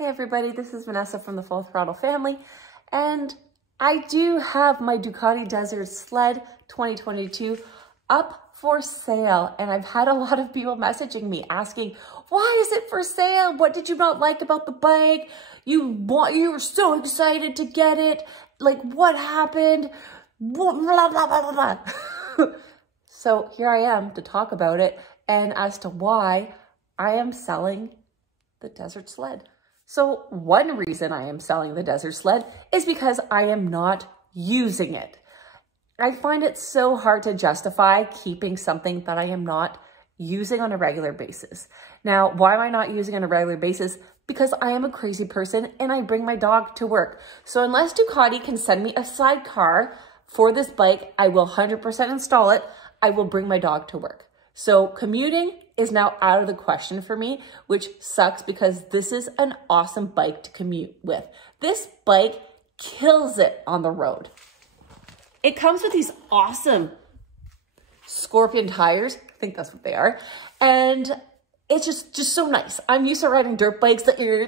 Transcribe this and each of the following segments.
Hey everybody, this is Vanessa from the Full Throttle family, and I do have my Ducati Desert Sled 2022 up for sale, and I've had a lot of people messaging me asking, why is it for sale? What did you not like about the bike? You were so excited to get it. Like, what happened? Blah, blah, blah, blah, blah. So here I am to talk about it and as to why I am selling the Desert Sled. So one reason I am selling the Desert Sled is because I am not using it. I find it so hard to justify keeping something that I am not using on a regular basis. Now, why am I not using it on a regular basis? Because I am a crazy person and I bring my dog to work. So unless Ducati can send me a sidecar for this bike, I will 100% install it. I will bring my dog to work. So commuting is now out of the question for me, which sucks because this is an awesome bike to commute with. This bike kills it on the road. It comes with these awesome Scorpion tires. I think that's what they are. And it's just so nice. I'm used to riding dirt bikes that you're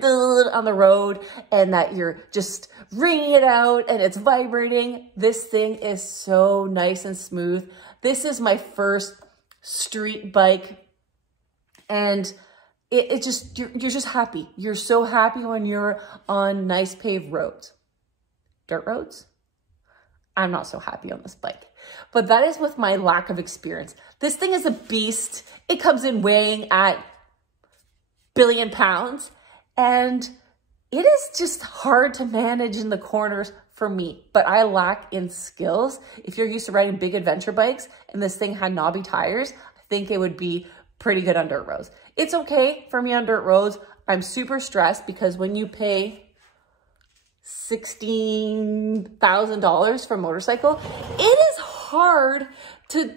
on the road and that you're just ringing it out and it's vibrating. This thing is so nice and smooth. This is my first street bike. And you're just happy. You're so happy when you're on nice paved roads. Dirt roads? I'm not so happy on this bike. But that is with my lack of experience. This thing is a beast. It comes in weighing at billion pounds. And it is just hard to manage in the corners for me. But I lack in skills. If you're used to riding big adventure bikes and this thing had knobby tires, I think it would be pretty good on dirt roads. It's okay for me on dirt roads. I'm super stressed because when you pay $16,000 for a motorcycle, it is hard to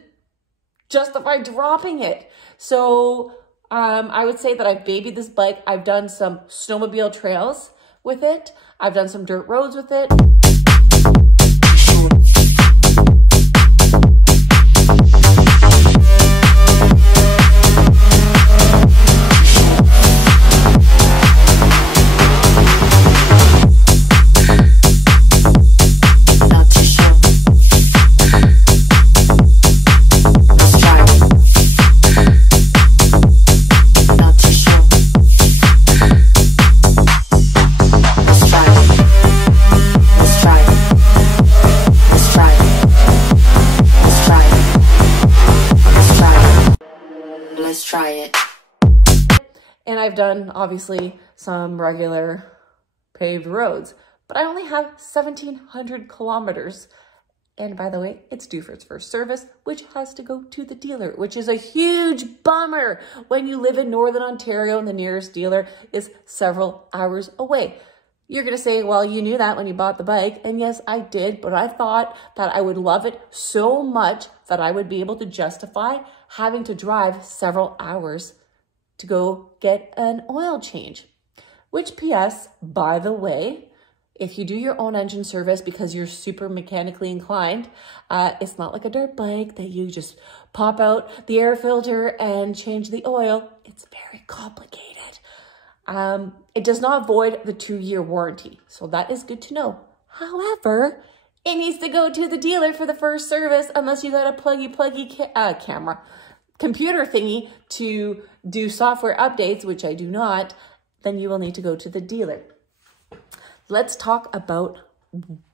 justify dropping it. So I would say that I've babied this bike. I've done some snowmobile trails with it. I've done some dirt roads with it. Try it. And I've done obviously some regular paved roads, but I only have 1,700 kilometers. And by the way, it's due for its first service, which has to go to the dealer, which is a huge bummer when you live in Northern Ontario and the nearest dealer is several hours away. You're going to say, well, you knew that when you bought the bike. And yes, I did, but I thought that I would love it so much that I would be able to justify having to drive several hours to go get an oil change. Which PS, by the way, if you do your own engine service because you're super mechanically inclined, it's not like a dirt bike that you just pop out the air filter and change the oil. It's very complicated. It does not void the 2-year warranty, so that is good to know. However, it needs to go to the dealer for the first service unless you got a pluggy computer thingy to do software updates, which I do not, then you will need to go to the dealer. Let's talk about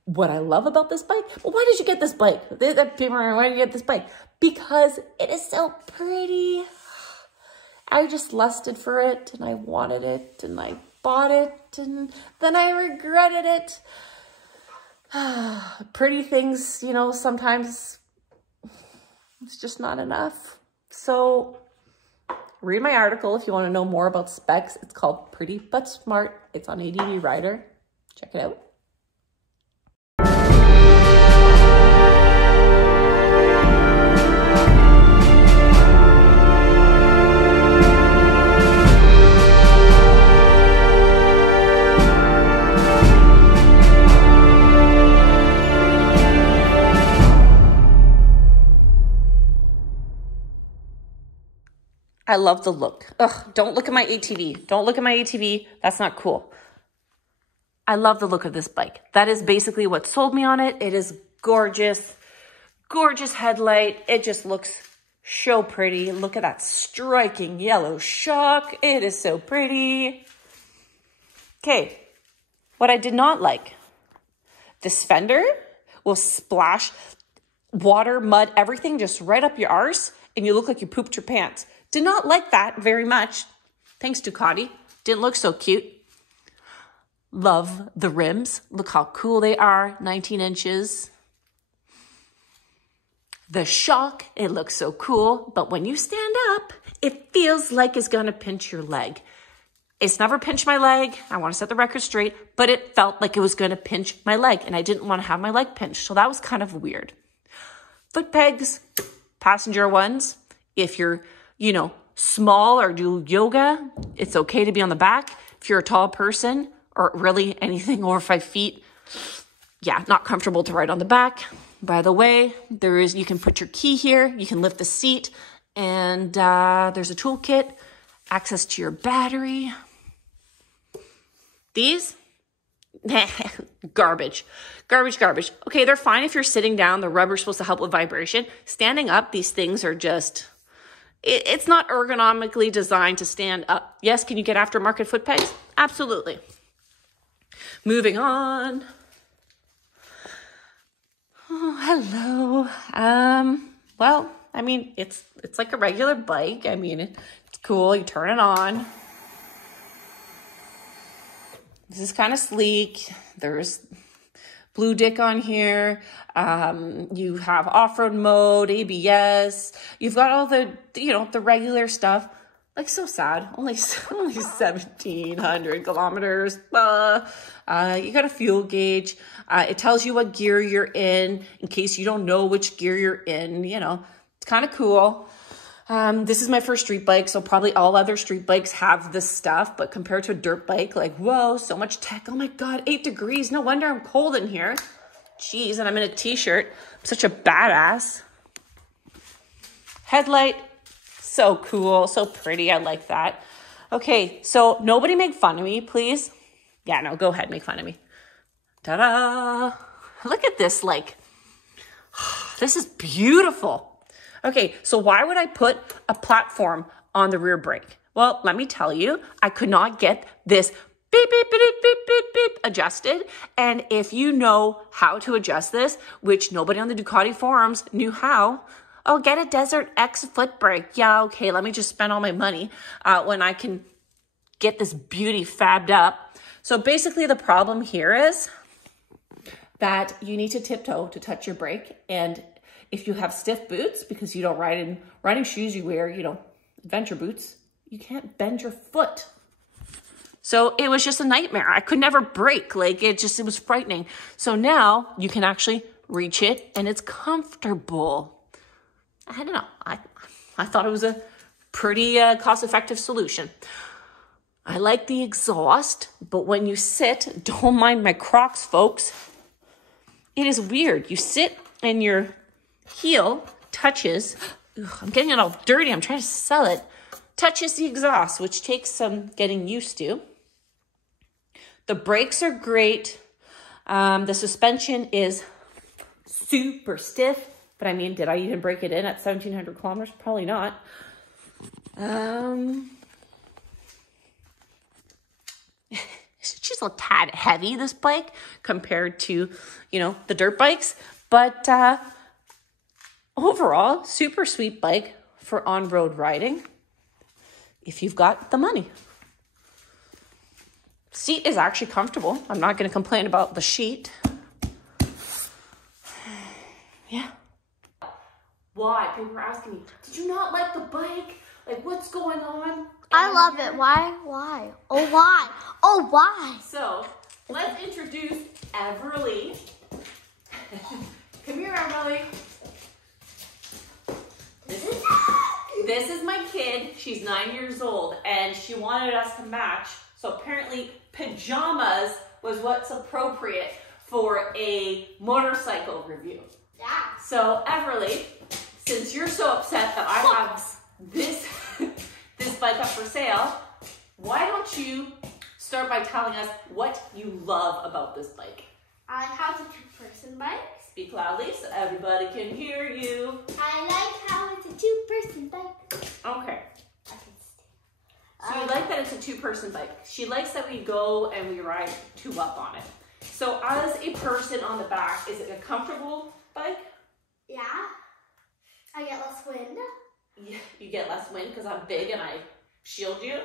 what I love about this bike. Well, why did you get this bike? Why did you get this bike? Because it is so pretty. I just lusted for it and I wanted it and I bought it and then I regretted it. Pretty things, you know, sometimes it's just not enough. So read my article if you want to know more about specs. It's called Pretty But Smart. It's on ADV Rider. Check it out. I love the look. Ugh, don't look at my ATV. Don't look at my ATV. That's not cool. I love the look of this bike. That is basically what sold me on it. It is gorgeous, gorgeous headlight. It just looks so pretty. Look at that striking yellow shock. It is so pretty. Okay, what I did not like, this fender will splash water, mud, everything just right up your arse, and you look like you pooped your pants. Did not like that very much. Thanks, Ducati. Didn't look so cute. Love the rims. Look how cool they are, 19 inches. The shock, it looks so cool, but when you stand up, it feels like it's gonna pinch your leg. It's never pinched my leg. I want to set the record straight, but it felt like it was going to pinch my leg, and I didn't want to have my leg pinched, so that was kind of weird. Foot pegs, passenger ones. If you're, you know, small or do yoga, it's okay to be on the back. If you're a tall person or really anything over 5 feet, yeah, not comfortable to ride on the back. By the way, you can put your key here. You can lift the seat, and there's a toolkit, access to your battery. These, garbage. Okay, they're fine if you're sitting down. The rubber's supposed to help with vibration. Standing up, these things are just, it's not ergonomically designed to stand up. Yes, can you get aftermarket foot pegs? Absolutely. Moving on. Oh, hello. Well, I mean, it's like a regular bike. I mean, it's cool. You turn it on. This is kind of sleek. There's blue dick on here. You have off-road mode, ABS. You've got all the, you know, the regular stuff. Like, so sad. Only 1,700 kilometers. You got a fuel gauge. It tells you what gear you're in case you don't know which gear you're in. You know, it's kind of cool. This is my first street bike, so probably all other street bikes have this stuff, but compared to a dirt bike, like, whoa, so much tech. Oh my God, 8 degrees. No wonder I'm cold in here. Jeez, and I'm in a t-shirt. I'm such a badass. Headlight, so cool, so pretty. I like that. Okay, so nobody make fun of me, please. Yeah, no, go ahead, make fun of me. Ta-da! Look at this, like, this is beautiful. Okay, so why would I put a platform on the rear brake? Well, let me tell you, I could not get this beep, beep, beep, beep, beep, beep adjusted. And if you know how to adjust this, which nobody on the Ducati forums knew how, oh, get a Desert X foot brake. Yeah, okay, let me just spend all my money when I can get this beauty fabbed up. So basically the problem here is that you need to tiptoe to touch your brake, and if you have stiff boots, because you don't ride in riding shoes, you wear, you know, adventure boots, you can't bend your foot. So it was just a nightmare. I could never brake. Like, it was frightening. So now you can actually reach it and it's comfortable. I don't know. I thought it was a pretty cost-effective solution. I like the exhaust, but when you sit, don't mind my Crocs, folks. It is weird. You sit and your heel touches, I'm getting it all dirty, I'm trying to sell it, touches the exhaust, which takes some getting used to. The brakes are great. The suspension is super stiff, but I mean, did I even break it in at 1,700 kilometers? Probably not. It's just a tad heavy, this bike, compared to, you know, the dirt bikes, but overall, super sweet bike for on-road riding if you've got the money. Seat is actually comfortable. I'm not going to complain about the sheet. Yeah. Why? People were asking me, did you not like the bike? Like, what's going on? I love it. Why? Oh, why? Oh, why? So, let's introduce Everly. Come here, Everly. This is my kid. She's 9 years old, and she wanted us to match. So apparently pajamas was what's appropriate for a motorcycle review. Yeah. So Everly, since you're so upset that I have this bike up for sale, why don't you start by telling us what you love about this bike. I have a two-person bike. Speak loudly so everybody can hear you. I like how it's a two-person bike. Okay. I can stand. So you like that it's a two-person bike. She likes that we go and we ride two up on it. So as a person on the back, is it a comfortable bike? Yeah. I get less wind. Yeah, you get less wind because I'm big and I shield you.